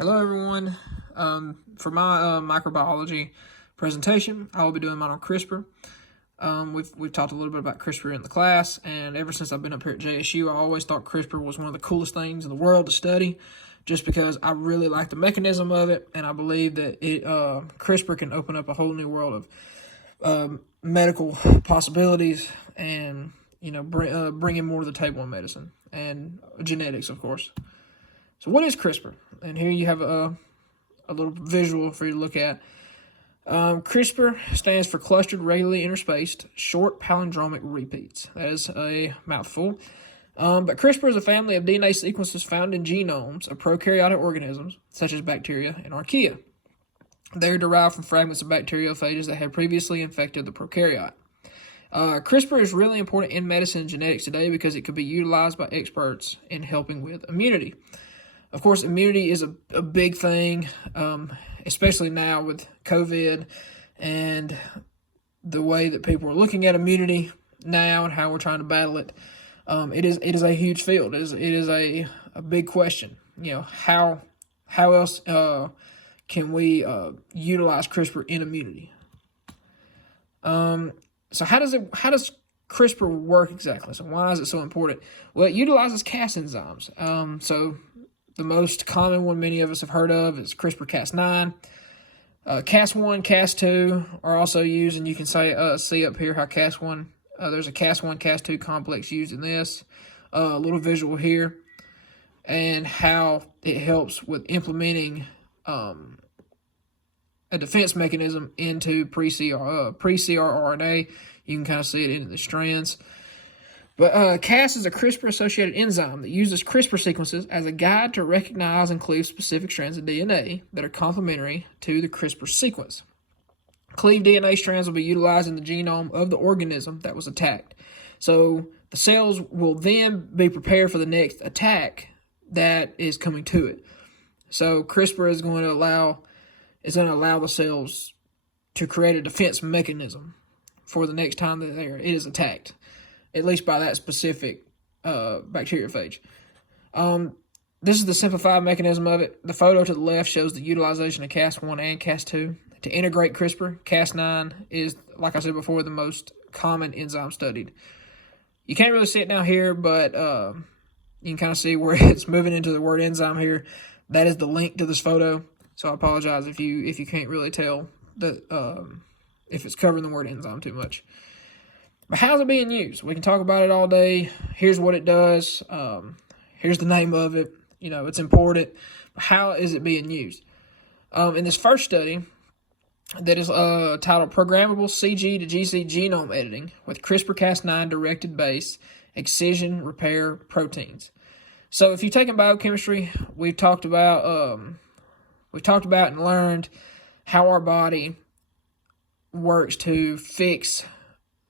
Hello everyone. For my microbiology presentation, I will be doing mine on CRISPR. We've talked a little bit about CRISPR in the class, and ever since I've been up here at JSU, I always thought CRISPR was one of the coolest things in the world to study, just because I really like the mechanism of it, and I believe that CRISPR can open up a whole new world of medical possibilities, and bringing more to the table in medicine and genetics, of course. So what is CRISPR? And here you have a little visual for you to look at. CRISPR stands for Clustered Regularly Interspaced Short Palindromic Repeats. That is a mouthful. But CRISPR is a family of DNA sequences found in genomes of prokaryotic organisms, such as bacteria and archaea. They are derived from fragments of bacteriophages that had previously infected the prokaryote. CRISPR is really important in medicine and genetics today because it could be utilized by experts in helping with immunity. Of course, immunity is a big thing, especially now with COVID and the way that people are looking at immunity now and how we're trying to battle it. It is a huge field. It is a big question. How else can we utilize CRISPR in immunity? So how does CRISPR work exactly? So why is it so important? Well, it utilizes Cas enzymes. So the most common one many of us have heard of is CRISPR-Cas9. Cas1, Cas2 are also used, and you can see up here how Cas1, there's a Cas1, Cas2 complex used in this. A little visual here, and how it helps with implementing a defense mechanism into pre-CRRNA. You can kind of see it in the strands. But Cas is a CRISPR-associated enzyme that uses CRISPR sequences as a guide to recognize and cleave specific strands of DNA that are complementary to the CRISPR sequence. Cleaved DNA strands will be utilized in the genome of the organism that was attacked. So the cells will then be prepared for the next attack that is coming to it. So CRISPR is going to allow the cells to create a defense mechanism for the next time that it is attacked, at least by that specific bacteriophage. This is the simplified mechanism of it. The photo to the left shows the utilization of Cas1 and Cas2 to integrate CRISPR. Cas9 is, like I said before, the most common enzyme studied. You can't really see it down here, but you can kind of see where it's moving into the word enzyme here. That is the link to this photo. So I apologize if you can't really tell that if it's covering the word enzyme too much. But how's it being used? We can talk about it all day. Here's what it does. Here's the name of it. It's important. But how is it being used? In this first study that is titled Programmable CG to GC Genome Editing with CRISPR-Cas9 Directed Base Excision Repair Proteins. So if you've taken biochemistry, we've talked about and learned how our body works to fix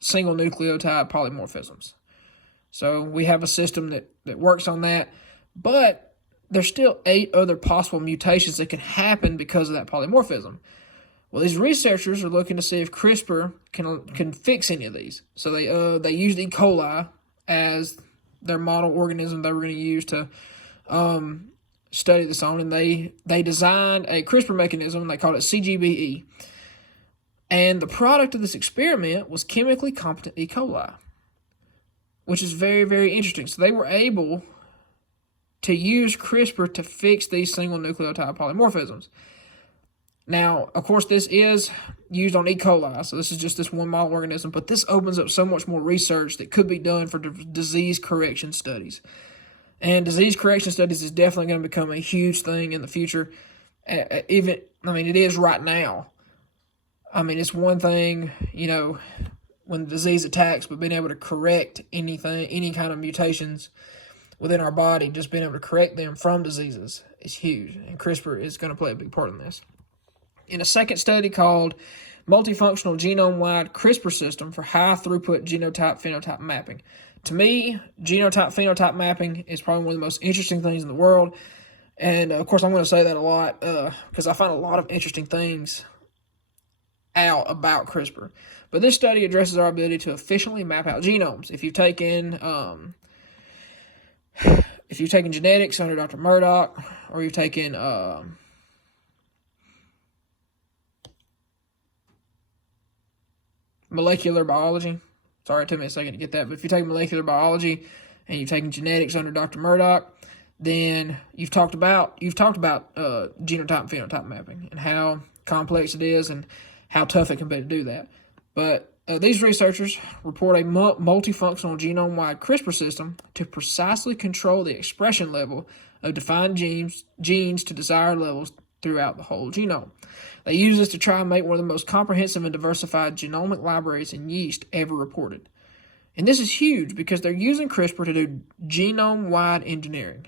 single nucleotide polymorphisms. So we have a system that works on that, but there's still 8 other possible mutations that can happen because of that polymorphism. Well, these researchers are looking to see if CRISPR can fix any of these. So they used E. coli as their model organism they were going to use to study this on, and they designed a CRISPR mechanism, and they called it CGBE. And the product of this experiment was chemically competent E. coli, which is very, very interesting. So they were able to use CRISPR to fix these single nucleotide polymorphisms. Now, of course, this is used on E. coli, so this is just this one model organism, but this opens up so much more research that could be done for disease correction studies. And disease correction studies is definitely going to become a huge thing in the future. It is right now. It's one thing, when the disease attacks, but being able to correct any kind of mutations within our body, just being able to correct them from diseases is huge. And CRISPR is going to play a big part in this. In a second study called Multifunctional Genome-Wide CRISPR System for High Throughput Genotype-Phenotype Mapping. To me, genotype-phenotype mapping is probably one of the most interesting things in the world. And, of course, I'm going to say that a lot because I find a lot of interesting things out about CRISPR. But this study addresses our ability to efficiently map out genomes. If you've taken genetics under Dr. Murdoch, or you've taken molecular biology, sorry, it took me a second to get that, but if you're taking molecular biology and you're taking genetics under Dr. Murdoch, then you've talked about genotype and phenotype mapping and how complex it is and how tough it can be to do that. But these researchers report a multifunctional genome-wide CRISPR system to precisely control the expression level of defined genes to desired levels throughout the whole genome. They use this to try and make one of the most comprehensive and diversified genomic libraries in yeast ever reported. And this is huge because they're using CRISPR to do genome-wide engineering.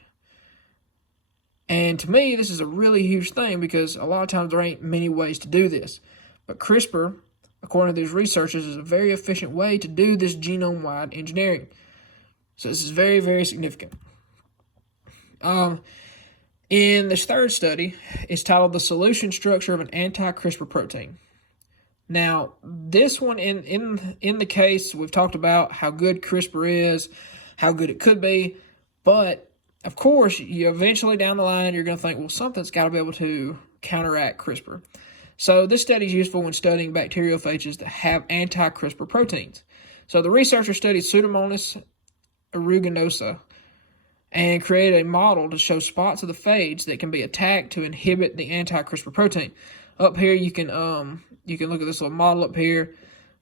And to me, this is a really huge thing because a lot of times there ain't many ways to do this. But CRISPR, according to these researchers, is a very efficient way to do this genome-wide engineering. So this is very, very significant. In this third study, it's titled The Solution Structure of an Anti-CRISPR Protein. Now, this one, in the case, we've talked about how good CRISPR is, how good it could be, but of course, you eventually down the line, you're going to think, well, something's got to be able to counteract CRISPR. So this study is useful when studying bacteriophages that have anti-CRISPR proteins. So the researchers studied Pseudomonas aeruginosa and created a model to show spots of the phage that can be attacked to inhibit the anti-CRISPR protein. Up here, you can look at this little model up here,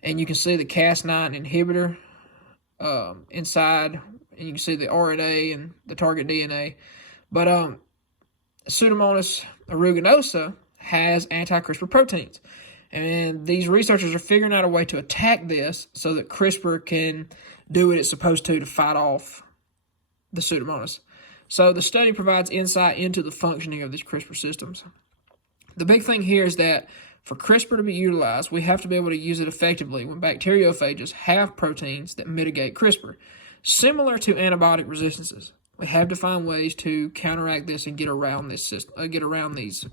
and you can see the Cas9 inhibitor inside, and you can see the RNA and the target DNA. But Pseudomonas aeruginosa has anti-CRISPR proteins, and these researchers are figuring out a way to attack this so that CRISPR can do what it's supposed to fight off the Pseudomonas. So the study provides insight into the functioning of these CRISPR systems. The big thing here is that for CRISPR to be utilized, we have to be able to use it effectively when bacteriophages have proteins that mitigate CRISPR. Similar to antibiotic resistances, we have to find ways to counteract this and get around this system, get around these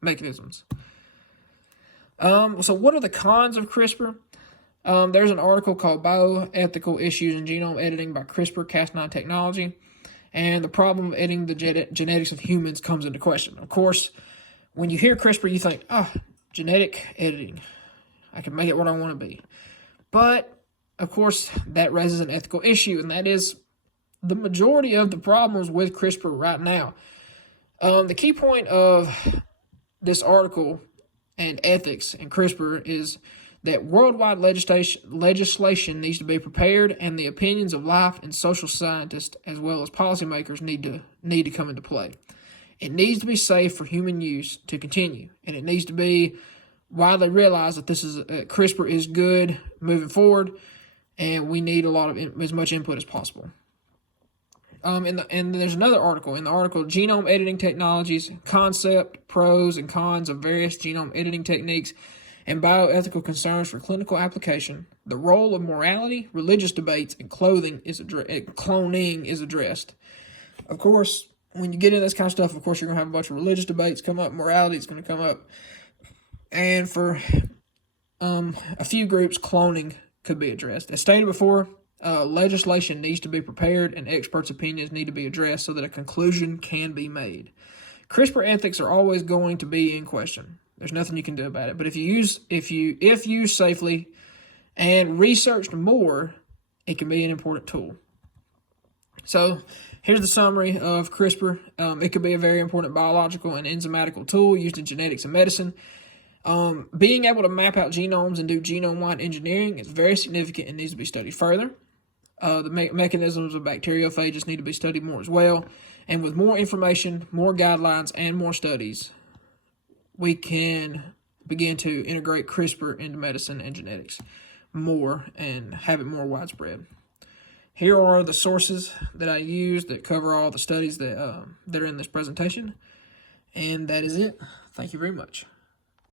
mechanisms. So what are the cons of CRISPR? There's an article called Bioethical Issues in Genome Editing by CRISPR-Cas9 Technology, and the problem of editing the genetics of humans comes into question. Of course, when you hear CRISPR, you think, genetic editing. I can make it what I want to be. But, of course, that raises an ethical issue, and that is the majority of the problems with CRISPR right now. The key point of this article and ethics in CRISPR is that worldwide legislation needs to be prepared, and the opinions of life and social scientists as well as policymakers need to come into play. It needs to be safe for human use to continue, and it needs to be widely realized that CRISPR is good moving forward, and we need as much input as possible. And there's another article. In the article, Genome Editing Technologies, Concept, Pros, and Cons of Various Genome Editing Techniques and Bioethical Concerns for Clinical Application, the role of morality, religious debates, and cloning is addressed. Of course, when you get into this kind of stuff, of course, you're going to have a bunch of religious debates come up, morality is going to come up, and for a few groups, cloning could be addressed. As stated before, legislation needs to be prepared and experts' opinions need to be addressed so that a conclusion can be made. CRISPR ethics are always going to be in question. There's nothing you can do about it. But if used safely and researched more, it can be an important tool. So here's the summary of CRISPR. It could be a very important biological and enzymatical tool used in genetics and medicine. Being able to map out genomes and do genome-wide engineering is very significant and needs to be studied further. The mechanisms of bacteriophages need to be studied more as well. And with more information, more guidelines, and more studies, we can begin to integrate CRISPR into medicine and genetics more and have it more widespread. Here are the sources that I use that cover all the studies that are in this presentation. And that is it. Thank you very much.